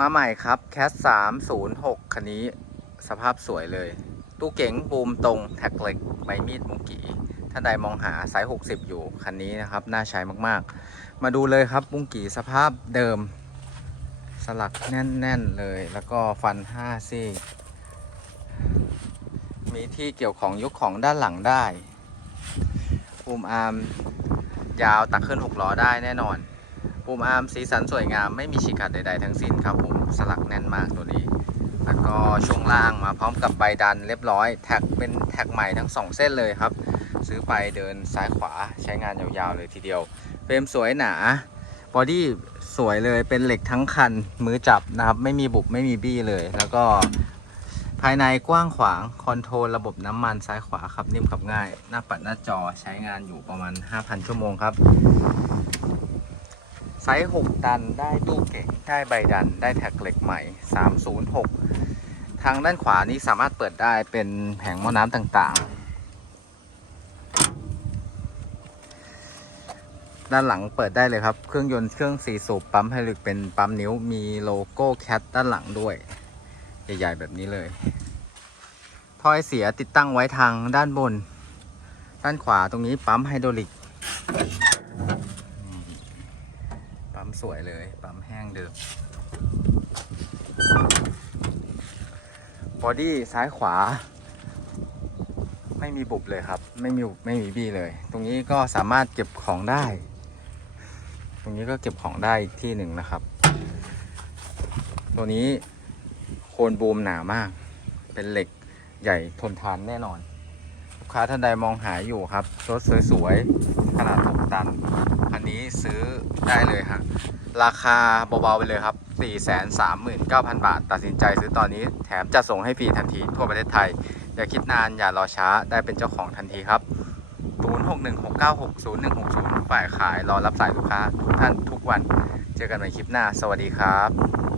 มาใหม่ครับแคสสามศูนย์หกคันนี้สภาพสวยเลย ตู้เก๋งบูมตรงแท็กเหล็กใบมีดมุงกีท่านใดมองหาไซส์60 อยู่คันนี้นะครับ น่าใช้มากๆ มาดูเลยครับมุงกีสภาพเดิม สลักแน่น ๆ เลย แล้วก็ฟัน 5 ซี่ มีที่เกี่ยวของยกของด้านหลังได้บูมอาร์มยาวตักขึ้น 6 ล้อได้แน่นอน ปูมอาร์มสีสันสวยงามไม่มีฉีกขาดใดๆทั้งสิ้นครับผมสลักแน่นมากตัวนี้แล้วก็ช่วงล่างมาพร้อมกับใบดันเรียบร้อย แท็กเป็นแท็กใหม่ทั้ง 2 เส้นเลยครับ ซื้อไปเดินซ้ายขวาใช้งานยาวๆเลยทีเดียวเฟรมสวยหนาบอดี้สวยเลยเป็นเหล็กทั้งคันมือจับนะครับ ไม่มีบุบไม่มีบี้เลย แล้วก็ภายในกว้างขวางคอนโทรลระบบน้ำมันซ้ายขวาครับนิ่มขับง่าย หน้าปัดหน้าจอใช้งานอยู่ประมาณ 5,000 ชั่วโมงครับ ไซส์ 6 ตันได้ตู้เก่งได้ใบดันได้แท็กเหล็กใหม่ 306 ทางด้านขวานี้สามารถเปิดได้เป็นแผงหม้อน้ำต่างๆ ด้านหลังเปิดได้เลยครับ เครื่องยนต์เครื่องสีสูบปั๊มไฮดรอลิกเป็นปั๊มนิ้วมีโลโก้แคทด้านหลังด้วย ใหญ่ ๆ แบบนี้เลยถ้อยเสียติดตั้งไว้ทางด้านบน ด้านขวาตรงนี้ปั๊มไฮดรอลิก สวยเลย ปั๊มแห้งเดิมบอดี้ซ้ายขวา ไม่มีบุบเลยครับ ไม่มีบุบไม่มีบี้เลย ตรงนี้ก็สามารถเก็บของได้ ตรงนี้ก็เก็บของได้อีกที่หนึ่งนะครับ ตัวนี้โคนบูมหนามาก เป็นเหล็กใหญ่ทนทานแน่นอน ลูกค้าท่านใดมองหาอยู่ครับรถสวยๆ ขนาด6ตันคัน นี้ซื้อได้เลยฮะราคาเบาๆไปเลยครับ 439,000 บาท ตัดสินใจซื้อตอนนี้แถมจะส่งให้ฟรีทันทีทั่วประเทศไทย อย่าคิดนานอย่ารอช้าได้เป็นเจ้าของทันทีครับ 0616960160 ฝ่ายขายรอรับสายลูกค้าทุกท่านทุกวัน เจอกันใหม่คลิปหน้า สวัสดีครับ